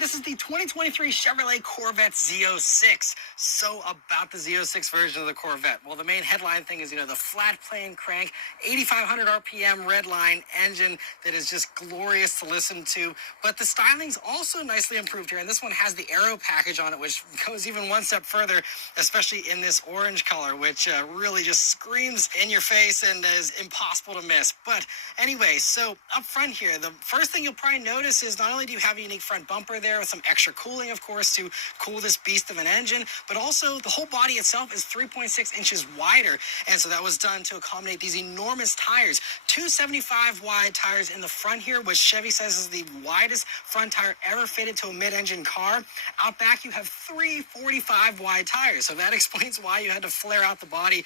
This is the 2023 Chevrolet Corvette Z06. So about the Z06 version of the Corvette. Well, the main headline thing is, the flat plane crank, 8,500 RPM redline engine that is just glorious to listen to. But the styling's also nicely improved here. And this one has the aero package on it, which goes even one step further, especially in this orange color, which really just screams in your face and is impossible to miss. But anyway, so up front here, the first thing you'll probably notice is not only do you have a unique front bumper there with some extra cooling, of course, to cool this beast of an engine, but also the whole body itself is 3.6 inches wider, and so that was done to accommodate these enormous tires. 275 wide tires in the front here, which Chevy says is the widest front tire ever fitted to a mid-engine car. Out back, you have 345 wide tires, so that explains why you had to flare out the body,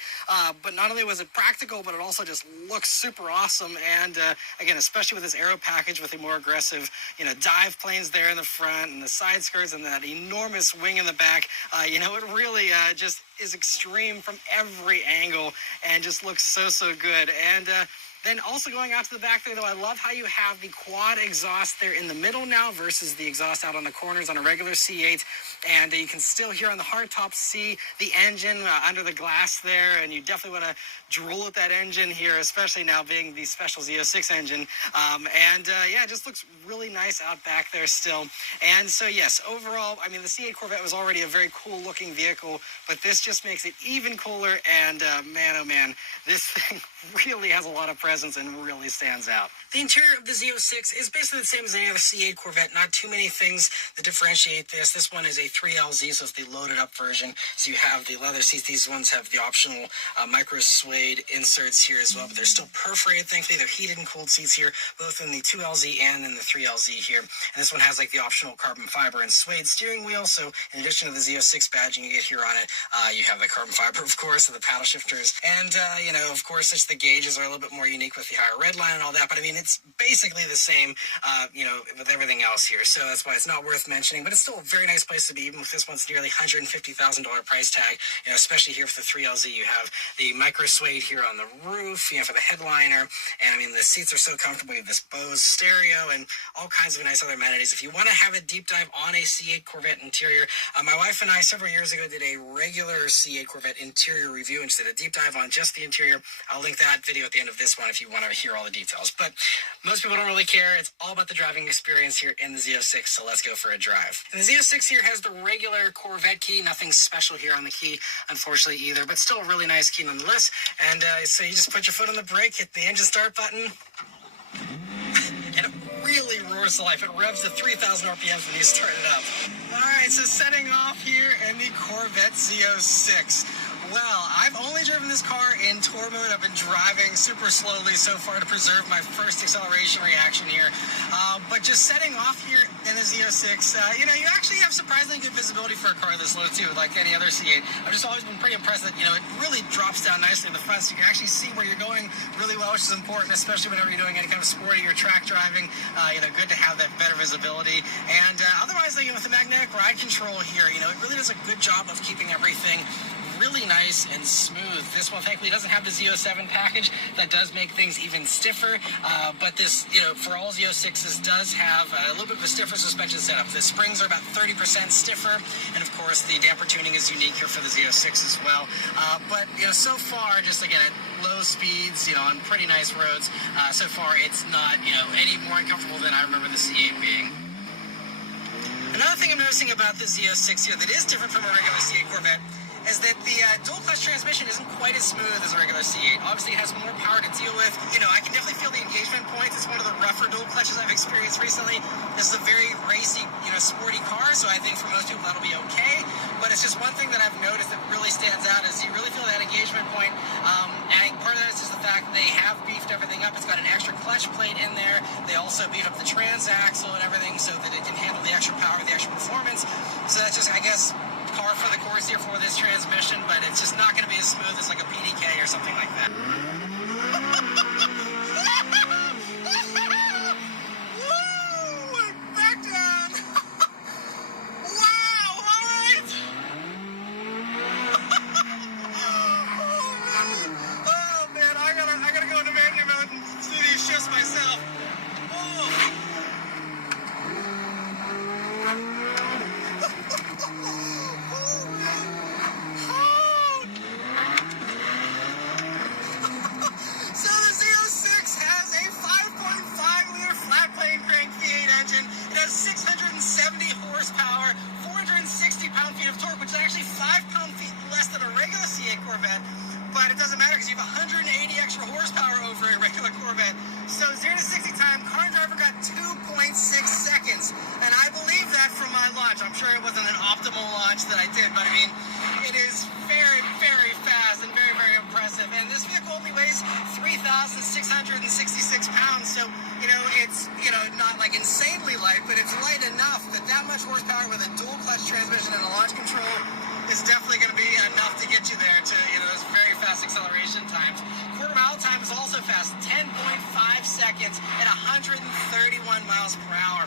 but not only was it practical, but it also just looks super awesome, and again, especially with this aero package with the more aggressive, dive planes there in the front and the side skirts and that enormous wing in the back, it really just is extreme from every angle and just looks so good. And then also going out to the back there, though, I love how you have the quad exhaust there in the middle now versus the exhaust out on the corners on a regular C8. And you can still hear on the hardtop see the engine under the glass there. And you definitely want to drool at that engine here, especially now being the special Z06 engine. It just looks really nice out back there still. And so, yes, overall, the C8 Corvette was already a very cool looking vehicle, but this just makes it even cooler. And man, oh man, this thing really has a lot of presence and really stands out. The interior of the Z06 is basically the same as any other C8 Corvette. Not too many things that differentiate this. This one is a 3LZ, so it's the loaded up version. So you have the leather seats. These ones have the optional micro suede inserts here as well, but they're still perforated. Thankfully, they're heated and cooled seats here, both in the 2LZ and in the 3LZ here. And this one has the optional carbon fiber and suede steering wheel. So in addition to the Z06 badging you get here on it, you have the carbon fiber, of course, and the paddle shifters. And, of course, it's the gauges are a little bit more unique with the higher red line and all that, but it's basically the same, with everything else here. So that's why it's not worth mentioning, but it's still a very nice place to be, even with this one's nearly $150,000 price tag, especially here for the 3LZ. You have the micro suede here on the roof, for the headliner, and the seats are so comfortable. You have this Bose stereo and all kinds of nice other amenities. If you want to have a deep dive on a C8 Corvette interior, my wife and I several years ago did a regular C8 Corvette interior review and just did a deep dive on just the interior. I'll link that video at the end of this one if you want to hear all the details. But most people don't really care. It's all about the driving experience here in the Z06, so let's go for a drive. And the Z06 here has the regular Corvette key. Nothing special here on the key, unfortunately, either, but still a really nice key nonetheless. And so you just put your foot on the brake, hit the engine start button, and it really roars to life. It revs to 3,000 RPMs when you start it up. All right, so setting off here in the Corvette Z06. Well, I've only driven this car in tour mode. I've been driving super slowly so far to preserve my first acceleration reaction here. But just setting off here in the Z06, you actually have surprisingly good visibility for a car this low too, like any other C8. I've just always been pretty impressed that, it really drops down nicely in the front, so you can actually see where you're going really well, which is important, especially whenever you're doing any kind of sporty or track driving. Good to have that better visibility. And otherwise, with the magnetic ride control here, it really does a good job of keeping everything really nice and smooth. This one, thankfully, doesn't have the Z07 package. That does make things even stiffer. But this, for all Z06s, does have a little bit of a stiffer suspension setup. The springs are about 30% stiffer. And, of course, the damper tuning is unique here for the Z06 as well. But so far, just, again, at low speeds, on pretty nice roads, so far it's not, any more uncomfortable than I remember the C8 being. Another thing I'm noticing about the Z06 here that is different from a regular C8 Corvette is that the dual clutch transmission isn't quite as smooth as a regular C8. Obviously, it has more power to deal with. I can definitely feel the engagement points. It's one of the rougher dual clutches I've experienced recently. This is a very racy, sporty car, so I think for most people that'll be okay. But it's just one thing that I've noticed that really stands out is you really feel that engagement point. And part of that is just the fact that they have beefed everything up. It's got an extra clutch plate in there. They also beat up the transaxle and everything so that it can handle the extra power, the extra performance. So that's just, I guess, par for the course here for this transmission, but it's just not going to be as smooth as like a PDK or something like that. Woo! Back down! Wow! All right! Oh man, I gotta go into manual mode and see these shifts myself. Oh. torque, which is actually 5 pound-feet less than a regular C8 Corvette. But it doesn't matter because you have 180 extra horsepower over a regular Corvette. So 0 to 60 time, car driver got 2.6 seconds. And I believe that from my launch. I'm sure it wasn't an optimal launch that I did, but I mean, it is very, very fast and very, very impressive. And this vehicle only weighs 3,666 pounds. So, you know, it's, you know, not like insanely light, but it's light enough that that much horsepower with a dual clutch transmission and a launch control is definitely going to be enough to get you there to, you know, those very fast acceleration times. Quarter mile time is also fast, 10.5 seconds at 131 miles per hour.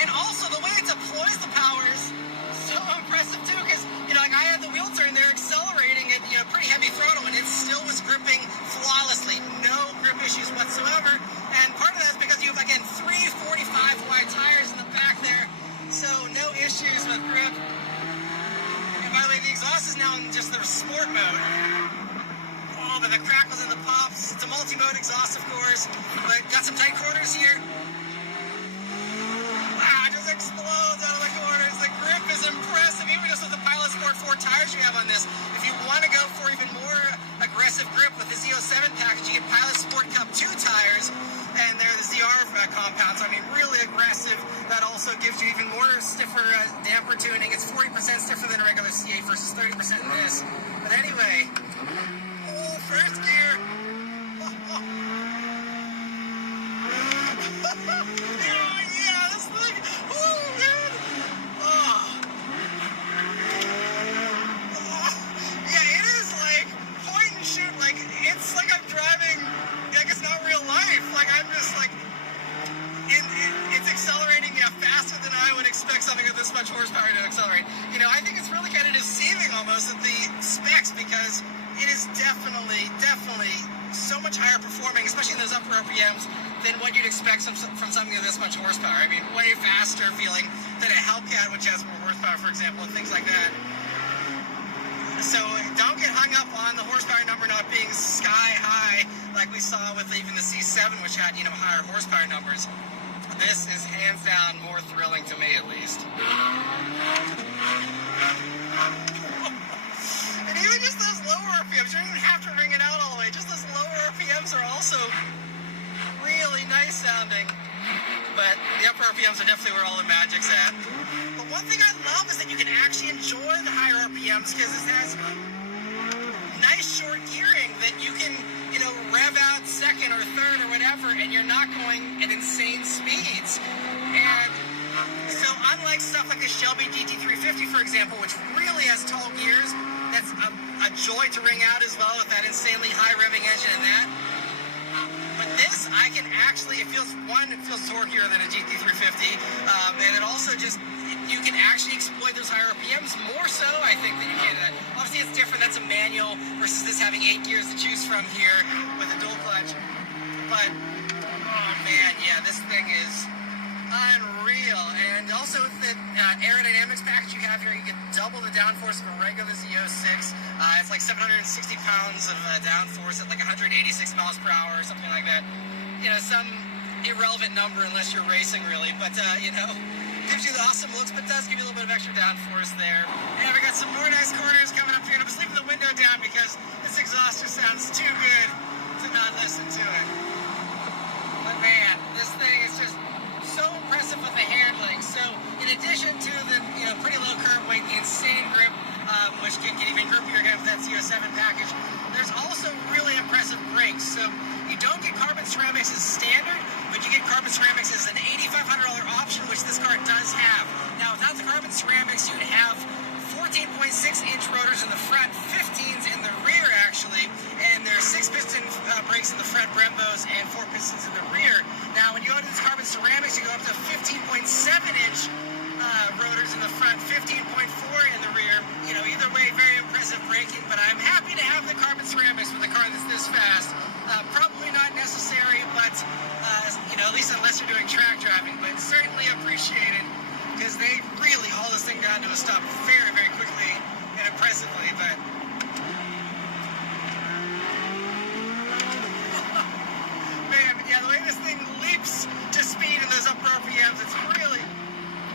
And also the way it deploys the power is so impressive too, because, you know, like I had the wheel turn there accelerating at, you know, pretty heavy throttle, and it still was gripping flawlessly, no grip issues whatsoever. And part of that is because you have, again, 345 wide tires in the back there. So no issues with grip. And by the way, the exhaust is now in just the sport mode. Oh, but the crackles and the pops. It's a multi-mode exhaust, of course. But got some tight corners here. Wow, it just explodes out of the corners. The grip is impressive, even just with the Pilot Sport 4 tires you have on this. If you want to go for even more aggressive grip with the Z07 package, you get Pilot Sport Cup 2 tires. And they're the ZR compounds. I mean, really aggressive. That also gives you even more stiffer damper tuning. It's 40% stiffer than a regular C8 versus 30% in this. But anyway, oh, first gear. Yeah, this thing. Oh, man. Oh. Yeah, it is like point and shoot. Like, it's like I'm driving. Like, it's not real life. Like, I'm just like, it's accelerating, yeah, faster than I would expect something with this much horsepower to accelerate. You know, I think it's really kind of deceiving almost at the specs, because it is definitely so much higher performing, especially in those upper RPMs, than what you'd expect from something with this much horsepower. I mean, way faster feeling than a Hellcat, which has more horsepower, for example, and things like that. So don't get hung up on the horsepower number not being sky high like we saw with even the C7, which had, you know, higher horsepower numbers. This is hands down more thrilling to me, at least. And even just those lower RPMs, you don't even have to ring it out all the way. Just those lower RPMs are also really nice sounding. But the upper RPMs are definitely where all the magic's at. But one thing I love is that you can actually enjoy the higher RPMs because it has nice short gearing that you can, you know, rev out second or third or whatever, and you're not going at insane speeds. And so unlike stuff like the Shelby GT350, for example, which really has tall gears, that's a joy to ring out as well with that insanely high revving engine and that. But this, I can actually, it feels torquier than a GT350, and it also just, you can actually exploit those higher RPMs more so, I think, than you can that. Obviously, it's different. That's a manual versus this having 8 gears to choose from here with a dual clutch. But, oh man, yeah, this thing is unreal. And also with the aerodynamics package you have here, you get double the downforce of a regular Z06. It's like 760 pounds of downforce at like 186 miles per hour or something like that. You know, some irrelevant number unless you're racing, really. But, you know, gives you the awesome looks, but does give you a little bit of extra downforce there. And we got some more nice corners coming up here. And I'm just leaving the window down because this exhaust just sounds too good to not listen to it. But man, this thing is just so impressive with the handling. So in addition to the, you know, pretty low curb weight, the insane grip, which can get even grippier again with that Z07 package, there's also really impressive brakes. So you don't get carbon ceramics as standard, but you get carbon ceramics as an $8,500 option, which this car does have. Now, without the carbon ceramics, you would have 14.6-inch rotors in the front, 15s in the rear, actually, and there are 6-piston brakes in the front Brembos and 4 pistons in the rear. Now, when you go to these carbon ceramics, you go up to 15.7-inch rotors in the front, 15.4 in the rear. You know, either way, very impressive braking, but I'm happy to have the carbon ceramics with a car that's this fast. Probably not necessary, but, you know, at least unless you're doing track driving, but certainly appreciated because they really haul this thing down to a stop very, very quickly and impressively. But man, yeah, the way this thing leaps to speed in those upper RPMs, it's really,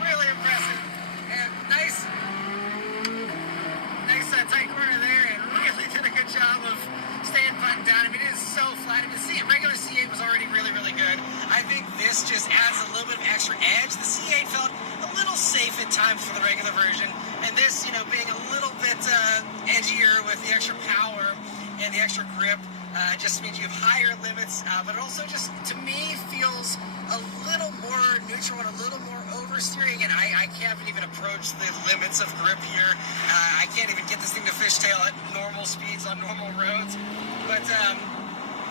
really impressive. little bit of extra edge. The C8 felt a little safe at times for the regular version, and this, you know, being a little bit edgier with the extra power and the extra grip, just means you have higher limits, but it also just, to me, feels a little more neutral and a little more oversteering, and I can't even approach the limits of grip here. I can't even get this thing to fishtail at normal speeds on normal roads, but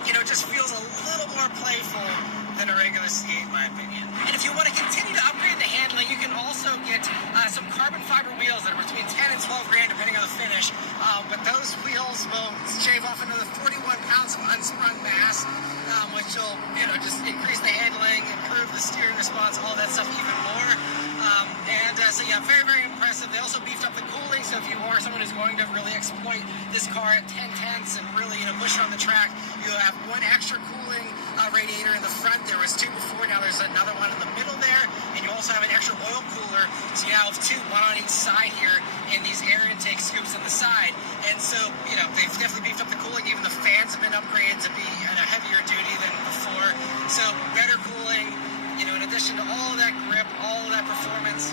you know, it just feels a little more playful than a regular C8, in my opinion. And if you want to continue to upgrade the handling, you can also get some carbon fiber wheels that are between 10 and 12 grand, depending on the finish. But those wheels will shave off another 41 pounds of unsprung mass, which will, you know, just increase the handling, improve the steering response, all that stuff even more. So yeah, very, very impressive. They also beefed up the cooling, so if you are someone who's going to really exploit this car at 10 tenths and really, you know, push it on the track, you have one extra cooling radiator in the front. There was two before, now there's another one in the middle there, and you also have an extra oil cooler, so you now have two, one on each side here, in these air intake scoops in the side. And so, you know, they've definitely beefed up the cooling. Even the fans have been upgraded to be at a heavier duty than before, so better cooling, you know, in addition to all of that grip, all of that performance.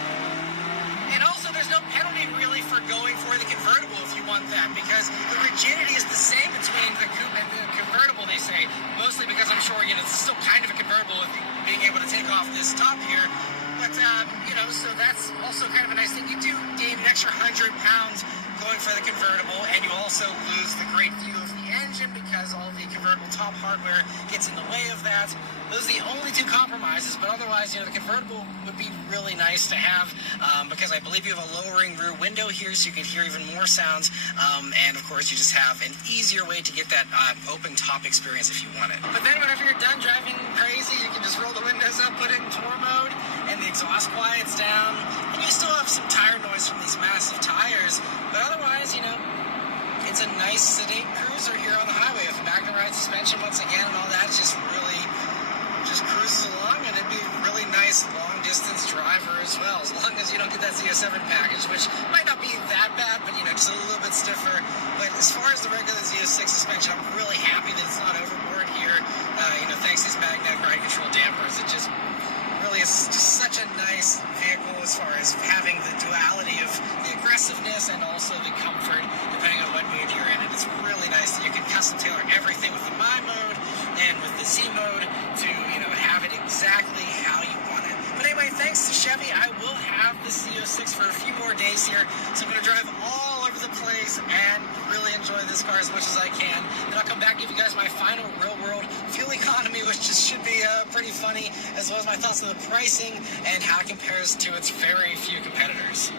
And also, there's no penalty really for going for the convertible if you want that, because the rigidity is the same between the coupe and the convertible, they say. Mostly because I'm sure, you know, it's still kind of a convertible with being able to take off this top here. But, you know, so that's also kind of a nice thing. You do gain an extra 100 pounds going for the convertible, and you also lose the great view of the engine because all the convertible top hardware gets in the way of that. Those are the only two compromises, but otherwise, you know, the convertible would be really nice to have, because I believe you have a lowering rear window here, so you can hear even more sounds, and of course you just have an easier way to get that open top experience if you want it. But then whenever you're done driving crazy, you can just roll the windows up, put it in tour mode, and the exhaust quiets down, and you still have some tire noise from these massive tires, but otherwise, you know, it's a nice sedate cruiser here on the highway with Magna Ride suspension once again and all that. It's just really just cruises along, and it'd be a really nice long distance driver as well, as long as you don't get that Z07 package, which might not be that bad, but you know, just a little bit stiffer. But as far as the regular Z06 suspension, I'm really happy that it's not overboard here, you know, thanks to these magnetic ride control dampers. It just really is just such a nice vehicle as far as having the duality of the aggressiveness and also the comfort depending on what mood you're in. And it's really nice that you can custom tailor everything with the My mode and with the Z mode to, you know, have it exactly how you want it. But anyway, thanks to Chevy, I will have the Z06 for a few more days here, so I'm going to drive all over the place and really enjoy this car as much as I can. Then I'll come back and give you guys my final real-world fuel economy, which just should be pretty funny, as well as my thoughts on the pricing and how it compares to its very few competitors.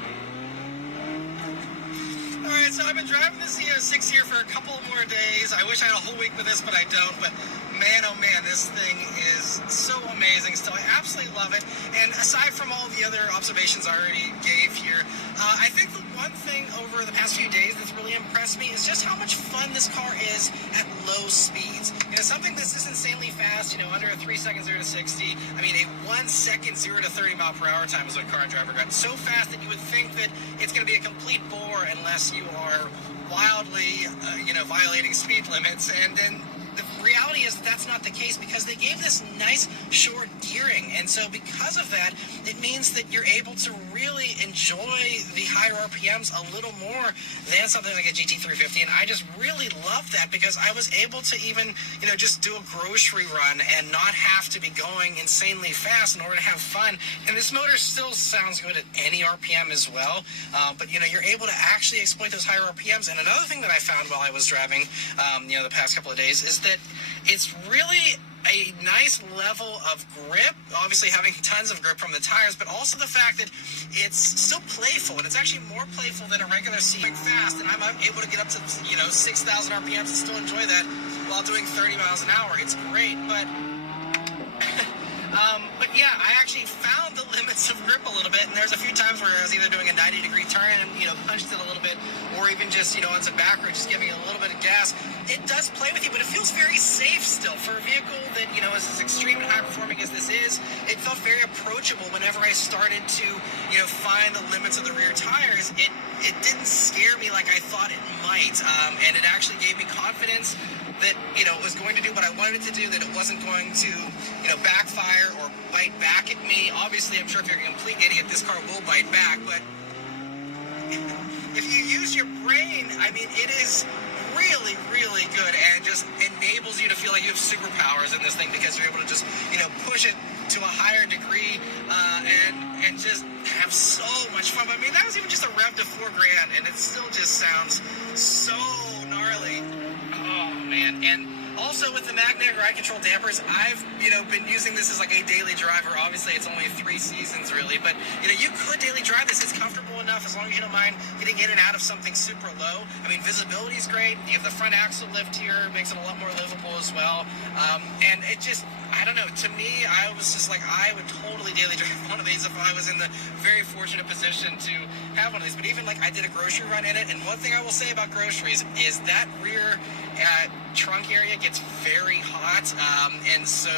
Alright, so I've been driving the Z06 here for a couple more days. I wish I had a whole week with this, but I don't. But man, oh man, this thing is so amazing still. I absolutely love it. And aside from all the other observations I already gave here, I think the one thing over the past few days that's really impressed me is just how much fun this car is at low speeds. You know, something that's this insanely fast, you know, under a 3 second 0 to 60. I mean, a 1 second 0 to 30 mile per hour time is what car driver got. So fast that you would think that it's going to be a complete bore unless you are wildly, you know, violating speed limits. And then the reality is that's not the case, because they gave this nice short gearing, and so because of that, it means that you're able to really enjoy the higher RPMs a little more than something like a GT350, and I just really love that, because I was able to even, you know, just do a grocery run and not have to be going insanely fast in order to have fun. And this motor still sounds good at any RPM as well, but you know, you're able to actually exploit those higher RPMs. And another thing that I found while I was driving, you know, the past couple of days, is that it's really a nice level of grip, obviously having tons of grip from the tires, but also the fact that it's still playful, and it's actually more playful than a regular C8 fast, and I'm able to get up to, you know, 6,000 RPMs and still enjoy that while doing 30 miles an hour. It's great, but yeah, I actually found the limits of grip a little bit, and there's a few times where I was either doing a 90-degree turn and, you know, punched it a little bit, or even just, you know, on some back road, just giving it a little bit of gas. It does play with you, but it feels very safe still. For a vehicle that, you know, is as extreme and high-performing as this is, it felt very approachable whenever I started to, you know, find the limits of the rear tires. It didn't scare me like I thought it might, and it actually gave me confidence that, you know, was going to do what I wanted it to do, that it wasn't going to, you know, backfire or bite back at me. Obviously, I'm sure if you're a complete idiot, this car will bite back, but if you use your brain, I mean, it is really, really good and just enables you to feel like you have superpowers in this thing, because you're able to just, you know, push it to a higher degree and just have so much fun. I mean, that was even just a rev to $4,000, and it still just sounds so gnarly. Oh man. And also with the magnetic ride control dampers, I've, you know, been using this as like a daily driver. Obviously, it's only 3 seasons really, but you know, you could daily drive this. It's comfortable enough as long as you don't mind getting in and out of something super low. I mean, visibility is great. You have the front axle lift here, makes it a lot more livable as well. And it just, I don't know, to me, I was just like, I would totally daily drive one of these if I was in the very fortunate position to have one of these. But even like I did a grocery run in it, and one thing I will say about groceries is that rear trunk area gets very hot, and so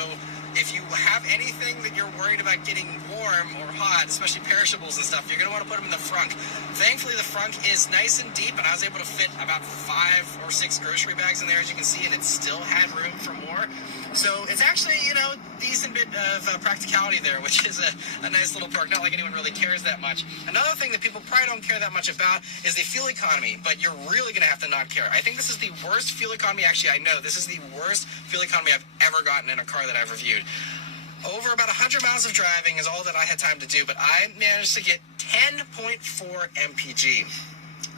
if you have anything that you're worried about getting warm or hot, especially perishables and stuff, you're going to want to put them in the front. Thankfully, the front is nice and deep, and I was able to fit about 5 or 6 grocery bags in there, as you can see, and it still had room for more. So it's actually, you know, decent bit of practicality there, which is a nice little perk. Not like anyone really cares that much. Another thing that people probably don't care that much about is the fuel economy, but you're really going to have to not care. I think this is the worst fuel economy, actually, I know, this is the worst fuel economy I've ever gotten in a car that I've reviewed. Over about 100 miles of driving is all that I had time to do, but I managed to get 10.4 mpg.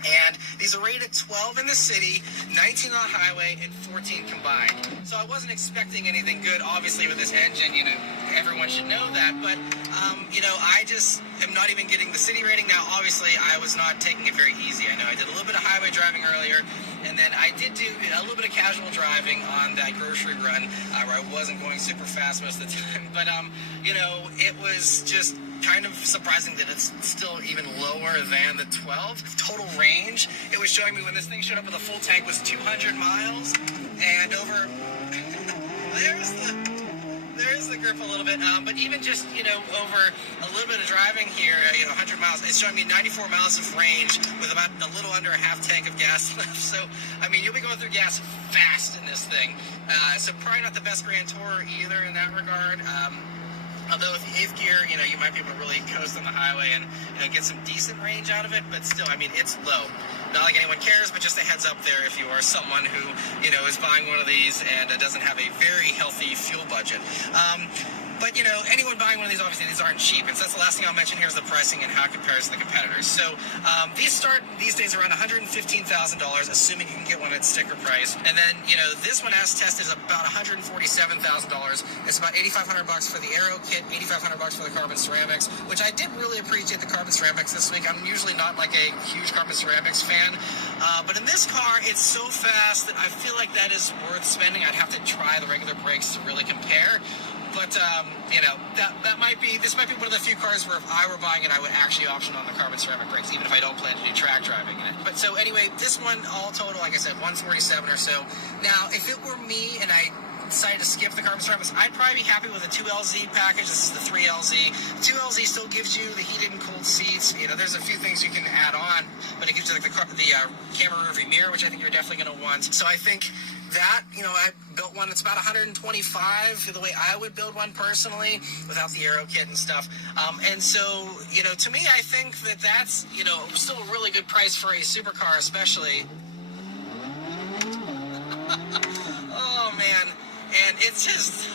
And these are rated 12 in the city, 19 on the highway, and 14 combined. So I wasn't expecting anything good, obviously, with this engine. You know, everyone should know that. But, you know, I just am not even getting the city rating. Now, obviously, I was not taking it very easy. I know I did a little bit of highway driving earlier, and then I did do a little bit of casual driving on that grocery run where I wasn't going super fast most of the time. But, you know, it was just kind of surprising that it's still even lower than the 12. Total range, it was showing me when this thing showed up with a full tank was 200 miles, and over, there's the grip a little bit, but even just, you know, over a little bit of driving here, you know, 100 miles, it's showing me 94 miles of range with about a little under a half tank of gas left. So, I mean, you'll be going through gas fast in this thing. So probably not the best Grand Tourer either in that regard. Although with the 8th gear, you know, you might be able to really coast on the highway and, you know, get some decent range out of it, but still, I mean, it's low. Not like anyone cares, but just a heads up there if you are someone who, you know, is buying one of these and doesn't have a very healthy fuel budget. But, you know, anyone buying one of these, obviously, these aren't cheap. And so that's the last thing I'll mention here is the pricing and how it compares to the competitors. So these start these days around $115,000, assuming you can get one at sticker price. And then, you know, this one as tested is about $147,000. It's about $8,500 for the aero kit, $8,500 for the carbon ceramics, which I did really appreciate the carbon ceramics this week. I'm usually not like a huge carbon ceramics fan. But in this car, it's so fast that I feel like that is worth spending. I'd have to try the regular brakes to really compare. But, you know, this might be one of the few cars where if I were buying it, I would actually option on the carbon ceramic brakes, even if I don't plan to do track driving in it. But so anyway, this one, all total, like I said, 147 or so. Now, if it were me and I decided to skip the carbon ceramics, I'd probably be happy with a 2LZ package. This is the 3LZ. 2LZ still gives you the heated and cooled seats. You know, there's a few things you can add on, but it gives you like the camera rearview mirror, which I think you're definitely going to want. So I think that, you know, I built one that's about 125 the way I would build one personally without the aero kit and stuff. And so, you know, to me, I think that that's, you know, still a really good price for a supercar, especially. Oh, man. And it's just,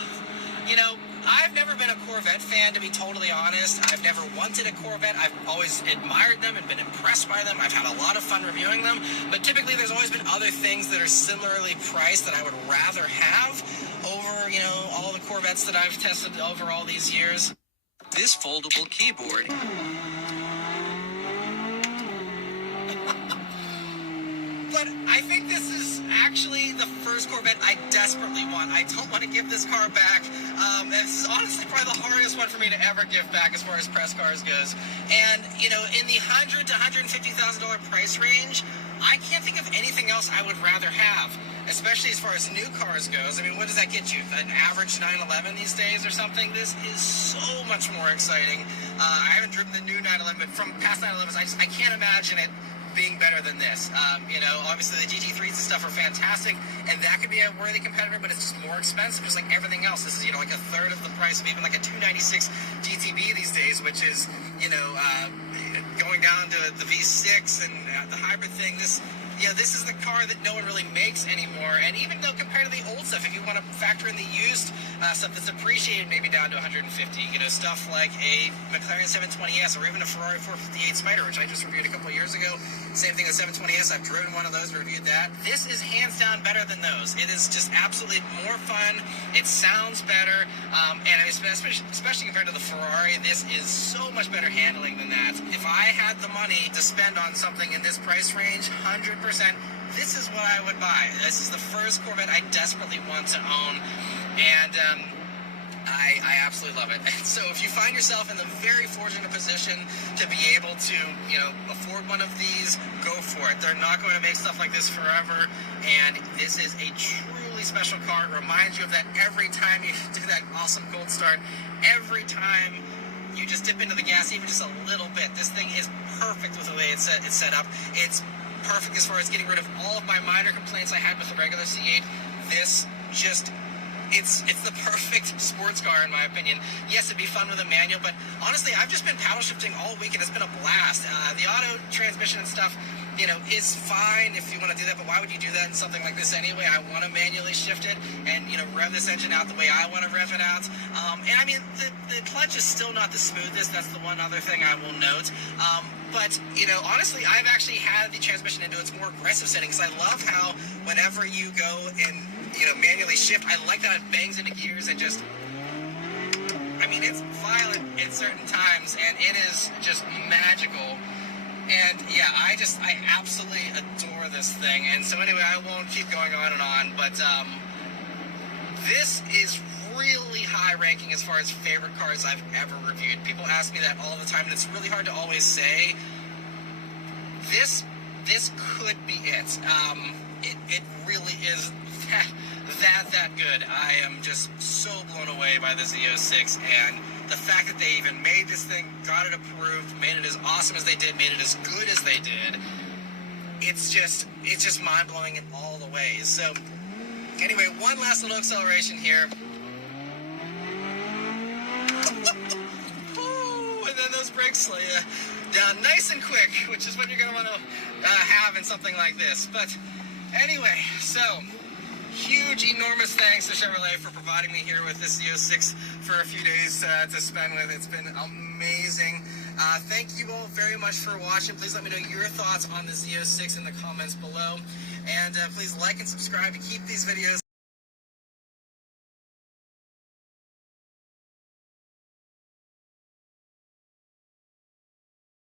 you know, I've never been a Corvette fan, to be totally honest. I've never wanted a Corvette. I've always admired them and been impressed by them. I've had a lot of fun reviewing them. But typically there's always been other things that are similarly priced that I would rather have over, you know, all the Corvettes that I've tested over all these years. This foldable keyboard. But I think this is actually the first Corvette I desperately want. I don't want to give this car back. This is honestly probably the hardest one for me to ever give back as far as press cars goes. And, you know, in the $100,000 to $150,000 price range, I can't think of anything else I would rather have, especially as far as new cars goes. I mean, what does that get you? An average 911 these days or something? This is so much more exciting. I haven't driven the new 911, but from past 911s, I can't imagine it being better than this. You know, obviously the GT3s and stuff are fantastic, and that could be a worthy competitor, but it's just more expensive, just like everything else. This is, you know, like a third of the price of even like a 296 GTB these days, which is, you know, going down to the V6 and the hybrid thing. This, you know, this is the car that no one really makes anymore. And even though compared to the old stuff, if you want to factor in the used stuff that's appreciated maybe down to 150, you know, stuff like a McLaren 720S or even a Ferrari 458 Spider, which I just reviewed a couple of years ago. Same thing with 720S. I've driven one of those, reviewed that. This is hands down better than those. It is just absolutely more fun. It sounds better. And especially compared to the Ferrari, this is so much better handling than that. If I had the money to spend on something in this price range, 100%, this is what I would buy. This is the first Corvette I desperately want to own, and I absolutely love it. So if you find yourself in the very fortunate position to be able to, you know, afford one of these, go for it. They're not going to make stuff like this forever, and this is a truly special car. It reminds you of that every time you do that awesome cold start, every time you just dip into the gas even just a little bit. This thing is perfect with the way it's set up. It's perfect as far as getting rid of all of my minor complaints I had with the regular C8. This just, it's the perfect sports car in my opinion. Yes, it'd be fun with a manual, but honestly, I've just been paddle shifting all week and it's been a blast. The auto transmission and stuff, you know, is fine if you want to do that, but why would you do that in something like this anyway? I want to manually shift it and, you know, rev this engine out the way I want to rev it out. And I mean, the clutch is still not the smoothest. That's the one other thing I will note. But, you know, honestly, I've actually had the transmission into its more aggressive setting because I love how whenever you go and, you know, manually shift, I like that it bangs into gears and just, I mean, it's violent at certain times and it is just magical. And yeah, I absolutely adore this thing. And so anyway, I won't keep going on, but this is really high ranking as far as favorite cars I've ever reviewed. People ask me that all the time, and it's really hard to always say. This could be it. It really is that good. I am just so blown away by the Z06, and the fact that they even made this thing, got it approved, made it as awesome as they did, made it as good as they did. It's just mind-blowing in all the ways. So anyway, one last little acceleration here. Ooh, and then those brakes slow you down nice and quick, which is what you're going to want to have in something like this. But anyway, so huge, enormous thanks to Chevrolet for providing me here with this Z06 for a few days to spend with. It's been amazing. Thank you all very much for watching. Please let me know your thoughts on the Z06 in the comments below. And please like and subscribe to keep these videos